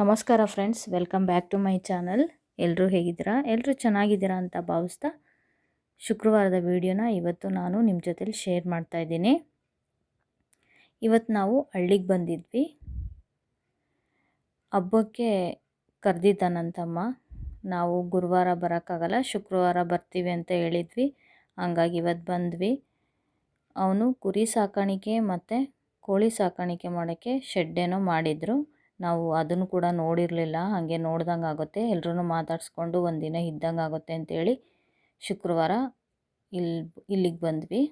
ನಮಸ್ಕಾರ friends, welcome back to my channel. ಎಲ್ಲರೂ ಹೇಗಿದ್ದೀರಾ? ಎಲ್ಲರೂ ಚೆನ್ನಾಗಿದ್ದೀರಾ ಅಂತ ಭಾವಿಸ್ತಾ ಶುಕ್ರವಾರದ ವಿಡಿಯೋನ ಇವತ್ತು ನಾನು ನಿಮ್ಮ ಜೊತೆಲಿ ಶೇರ್ ಮಾಡ್ತಾ ಇದ್ದೀನಿ. ಇವತ್ತು ನಾವು ಹಳ್ಳಿಗೆ ಬಂದಿದ್ವಿ. ಹಬ್ಬಕ್ಕೆ ಕರೆದಿದ್ದಾನಂತಮ್ಮ. ನಾವು ಗುರುವಾರ ಬರೋಕ್ಕಾಗಲ್ಲ, ಶುಕ್ರವಾರ ಬರ್ತೀವಿ ಅಂತ ಹೇಳಿದ್ವಿ. ಹಂಗಾಗಿ ಇವತ್ತು ಬಂದ್ವಿ. ಅವನು ಕುರಿ ಸಾಕಾಣಿಕೆ ಮತ್ತು ಕೋಳಿ ಸಾಕಾಣಿಕೆ ಮಾಡೋಕ್ಕೆ ಶೆಡ್ಡೇನೋ ಮಾಡಿದರು. ನಾವು ಅದನ್ನು ಕೂಡ ನೋಡಿರಲಿಲ್ಲ. ಹಾಗೆ ನೋಡ್ದಂಗೆ ಆಗುತ್ತೆ, ಎಲ್ಲರೂ ಮಾತಾಡಿಸ್ಕೊಂಡು ಒಂದಿನ ಇದ್ದಂಗೆ ಆಗುತ್ತೆ ಅಂತೇಳಿ ಶುಕ್ರವಾರ ಇಲ್ಲಿಗೆ ಬಂದ್ವಿ.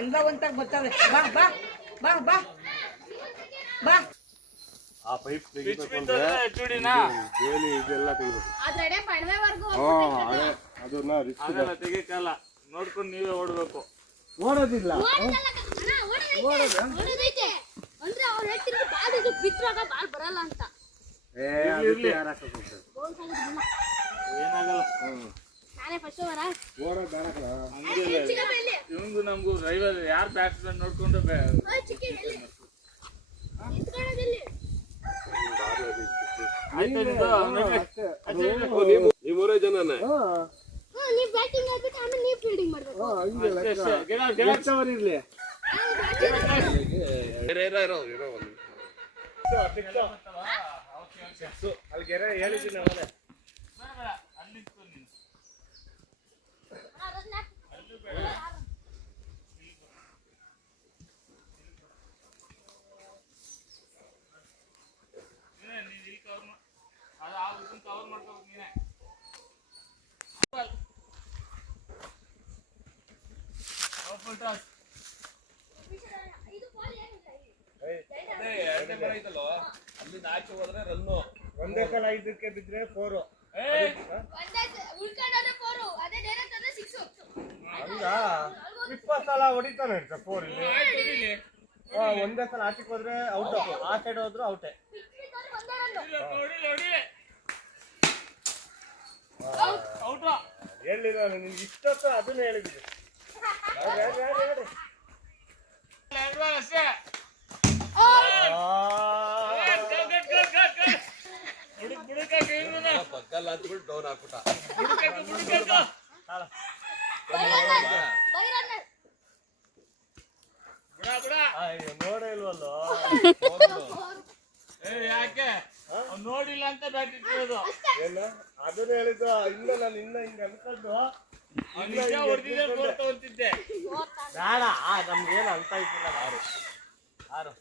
ಎಲ್ಲ ಒಂತಾಗ ಬರ್ತವೆ. ಬಾ ಬಾ ಬಾ ಬಾ ಬಾ. ಆ ಪೈಪ್ ತೆಗಿಬೇಕಂದ್ರೆ ಬೇಲಿ ಇದೆಲ್ಲ ತೆಗಿಬೇಕು. ಅದನ್ನ ರಿಸ್ಕ್ ತೆಗಿಕಲ್ಲ, ನೋಡ್ಕೊಂಡು ನೀವೇ ಓಡಬೇಕು. ಓಡೋದಿಲ್ಲ, ಏನಾಗಲ್ಲ. ಇವಂಗು ನಮಗೂ ಡ್ರೈವರ್ ಯಾರು ಬ್ಯಾಟ್ಸ್ಮನ್ ನೋಡ್ಕೊಂಡು ಮೂರೇ ಜನನೇ. ಹೇಳಿದ್ದೀನಿ ಅವನೇ. ಅಲ್ಲಿಂದ ಆಚೆ ಹೋದ್ರೆ ರನ್ನು ಒಂದೇ ಸಲ ಇದಕ್ಕೆ ಬಿದ್ರೆ 4. ಹಂಗ 20 ಸಲ ಹೊಡಿತಾನೆ 4 ಇಲ್ಲಿ. ಒಂದೇ ಸಲ ಆಚೆಗೆ ಹೋದ್ರೆ ಔಟ್, ಆ ಸೈಡ್ ಹೋದ್ರು ಔಟೇ. ಹೇಳಿ ನಾನು ನಿಮ್ಗೆ ಇಷ್ಟೊತ್ತು ಅದನ್ನ ಹೇಳಿದ್ದೀನಿ. ಬಗ್ಗಲ್ಲ ಅಂದ್ಬಿಟ್ಟು ಡೌನ್ ಹಾಕ್ಬಿಟ್ಟ. ನೋಡೇ ಇಲ್ವಲ್ಲೋ. ಯಾಕೆ ನೋಡಿಲ್ಲ ಅಂತ ಬ್ಯಾಟ್ ಇಟ್ಟಿರೋದು. ಏನು ಅದನ್ನ ಹೇಳಿದ್ದು. ಇಲ್ಲ ನಾನು ಇನ್ನ ಹಿಂಗ ಅನ್ಕೊಂಡು ಹೊಡೆದಿದ್ದೆ. ಬೇಡ, ನಮ್ಗೇನು ಅಂತ ಇದ್ದಿಲ್ಲ. 6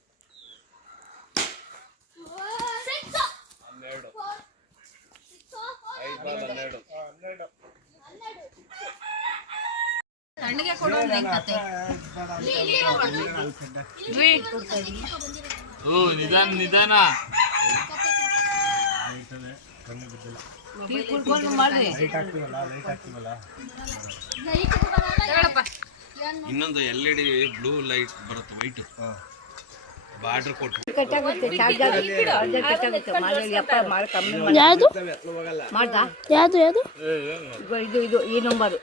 12 5 12 ತಣ್ಣಗೆ ಕೊಡೋ ಕತೆ. ನಿಧಾನ ನಿಧಾನ ಇನ್ನೊಂದು LED ಬ್ಲೂ ಲೈಟ್ ಬರುತ್ತೆ, ವೈಟ್ ಬಾರ್ಡರ್ ಕೊಟ್ಟು. ಇದು ಈ ನಂಬರ್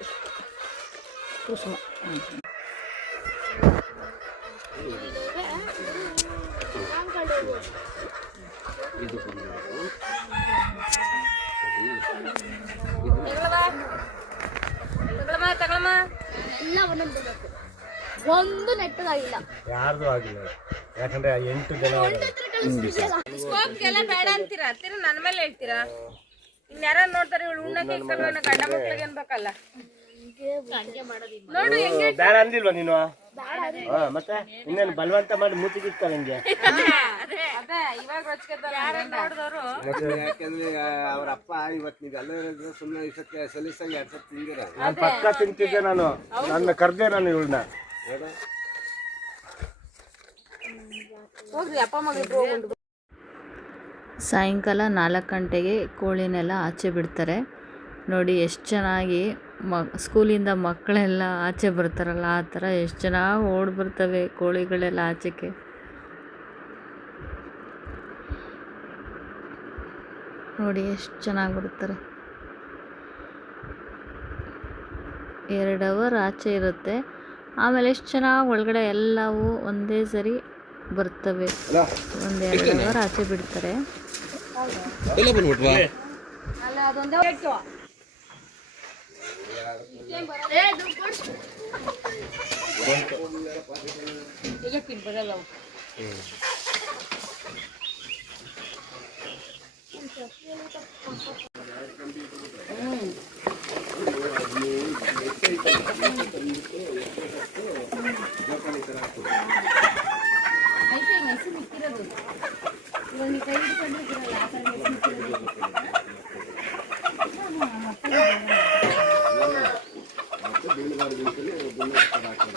ಒಂದು ನೆಟ್ಟದಾಗಿಲ್ಲ, ಯಾರ್ದು ಆಗಿಲ್ಲ. ಯಾಕಂದ್ರೆ 8 ಜನ ಸ್ಕೋಪ್ಗೆಲ್ಲ ಬೇಡ ಅಂತೀರಾ, ನನ್ನ ಮೇಲೆ ಹೇಳ್ತೀರಾ? ಇನ್ಯಾರ ನೋಡ್ತಾರೆ, ಇವಳು ಉಣ್ಣಕ್ಕೆ ಗಂಡ ಮಕ್ಳಿಗೆ ಅನ್ಬೇಕಲ್ಲ. ನೋಡು ಹೆಂಗೆ ಬೇಡ ಅಂದಿಲ್ವಾ ನೀನು? ಮತ್ತೆ ಇನ್ನೇನು ಬಲವಂತ ಮಾಡಿ ಮೂತಿಗಿರ್ತಾರೆ ನಿಂಗೆ. ಅದೇ ಇವಾಗ ರೊಚ್ಚಿಗೆದ್ದಾರೆ ನೋಡಿದವರು. ಯಾಕಂದ್ರೆ ಅವ್ರ ಅಪ್ಪ ಇವತ್ತು ನೀವು ಎಲ್ಲ ಸುಮ್ಮನೆ ಇಷ್ಟಕ್ಕೆ ಸಲೀಸಾಗಿ 2 ಸತಿ ತಿಂದಿರ. ನಾನು ಪಕ್ಕ ತಿಂತಿದ್ದೆ. ನಾನು ನನ್ನ ಕರ್ದೆ ನಾನು ಇವಳನ್ನ ಹೋಗ್ರಿ ಅಪ್ಪ ಮಗಳಿಬ್ರು ಹೋಗ್ಬಿಟ್ಟು ಸಾಯಂಕಾಲ 4 ಗಂಟೆಗೆ ಕೋಳಿನೆಲ್ಲ ಆಚೆ ಬಿಡ್ತಾರೆ. ನೋಡಿ ಎಷ್ಟು ಚೆನ್ನಾಗಿ ಸ್ಕೂಲಿಂದ ಮಕ್ಕಳೆಲ್ಲ ಆಚೆ ಬರ್ತಾರಲ್ಲ ಆ ಥರ ಎಷ್ಟು ಚೆನ್ನಾಗಿ ಓಡಿ ಬರ್ತವೆ ಕೋಳಿಗಳೆಲ್ಲ ಆಚೆಗೆ. ನೋಡಿ ಎಷ್ಟು ಚೆನ್ನಾಗಿ ಬರ್ತಾರೆ. 2 ಅವರ್ ಆಚೆ ಇರುತ್ತೆ. ಆಮೇಲೆ ಎಷ್ಟು ಚೆನ್ನಾಗಿ ಒಳಗಡೆ ಎಲ್ಲವೂ ಒಂದೇ ಸರಿ ಬರ್ತವೆ. 1-2 ಅವರ್ ಆಚೆ ಬಿಡ್ತಾರೆ. ಎಲ್ಲ ಬಂದ್ಬಿಟ್ವಾ? ಅಲ್ಲ ಅದೊಂದೇ ಬೇಕು. ಈಗ ತಿನ್ಬರಲ್ಲ ಅವು. ಐತೆ ಮೆಸು ಮಿಕ್ಕಿರೋದು. ಇವಾಗ ನೀವು ಕೈ ಹಿಡ್ಕೊಂಡಿದ್ದೀರಲ್ಲ ಆ ಥರ ಮೆಸು ಮಿಕ್ಕಿರೋದು.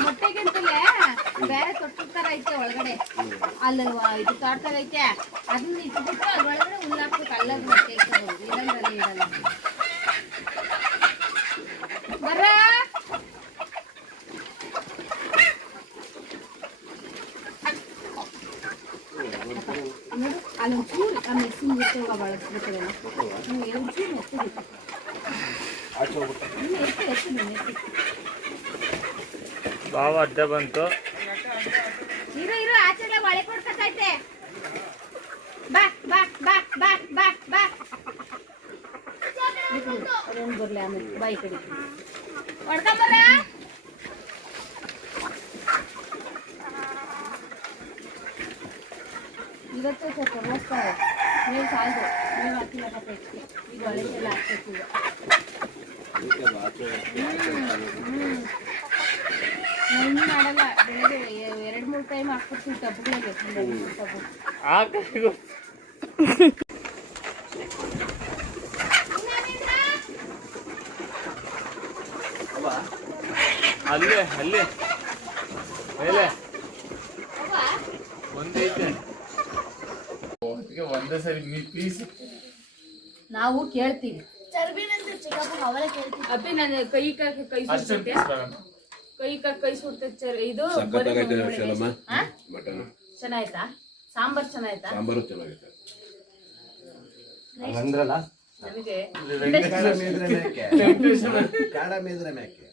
ಮೊಟ್ಟೆಗಂತಲೇ ಬೇರೆ ತೊಟ್ಟಿರ್ತಾರ ಐತೆ ಒಳಗಡೆ. ಅಲ್ಲಿ ಇದು ತೋಟದಾಗ ಐತೆ. ಅದನ್ನ ಇಟ್ಬಿಟ್ಟು ಅದ್ರೊಳಗಡೆ ಹುಲ್ಲಾಕ್ಬೇಕು. ಅಲ್ಲದ ಮೊಟ್ಟೆ ಇಟ್ಕೋಬಹುದು. ಇಡಂದ್ರಲ್ಲಿ ಇಡಲ್ಲ. ಬರ ಅಲ್ಲೊಂಚೂರು ಆ ಮೆಸ್ಸಿನ ಜೊತೆ ಬಳಸ್ಬಿಡ್ತಾರಲ್ಲ ನೀವು 2 ಚೂರು ಮೆತ್ತಗಿತ್ತು. ಬಾವ ಅಡ್ಡ ಬಂತು. ಇರು ಆಚೆಲ್ಲ ಮಳೆ ಕೊಡ್ತೈತೆ. ಬಾ ಬಾ ಬಾ ಬಾ ಬಾ ಬಾ ಅದೊಂದು ಬರ್ಲಿ. ಆಮೇಲೆ ಬಾಯಿ ಕಡೆ ಹೊಡ್ಕೊಂಬರ. ಇವತ್ತು ಸ್ವಲ್ಪ ಓದಿಸ್ತಾರೆ. ನೀವು ಸಾಲದು ನೀವು ಹಾಕಿಲ್ಲ ಪಾಪ ಹೆಚ್ಚಿಗೆ. ಈಗ ಒಳ್ಳೆದೆಲ್ಲ ಹಾಕ್ಬೇಕು. ಇನ್ನೂ ಮಾಡಲ್ಲ. ಬೆಳಗ್ಗೆ 2-3 ಟೈಮ್ ಹಾಕ್ಬಿಡ್ತೀವಿ ಟಬ್ಗಳಿಗೆ. ಟಬ್ಬು ಅಲ್ಲೇ ಅಲ್ಲೇ ಮೇಲೆ ಒಂದೈತೆ. ಒಂದೇ ಸರಿ ಪೀಸ್ ನಾವು ಕೇಳ್ತೀವಿ. ಚರ್ಬಿನಂತ ಚಿಕ್ಕಪ್ಪ ಅವರೇ ಕೇಳ್ತೀವಿ. ಅಪ್ಪಿ ನಾನು ಕೈ ಸುಡ್ತೈತೆ. ಕೈ ಸುಡ್ತೈತೆ. ಇದು ಚೆನ್ನಾಯ್ತಾ? ಸಾಂಬಾರ್ ಚೆನ್ನಾಯ್ತಾ? ಸಾಂಬಾರು ಚೆನ್ನಾಗಿದೆ. ಅಂದ್ರಲ್ಲ ನನಗೆ ಕಾಡ ಮೇದ್ರೆ ಮೇಕೆ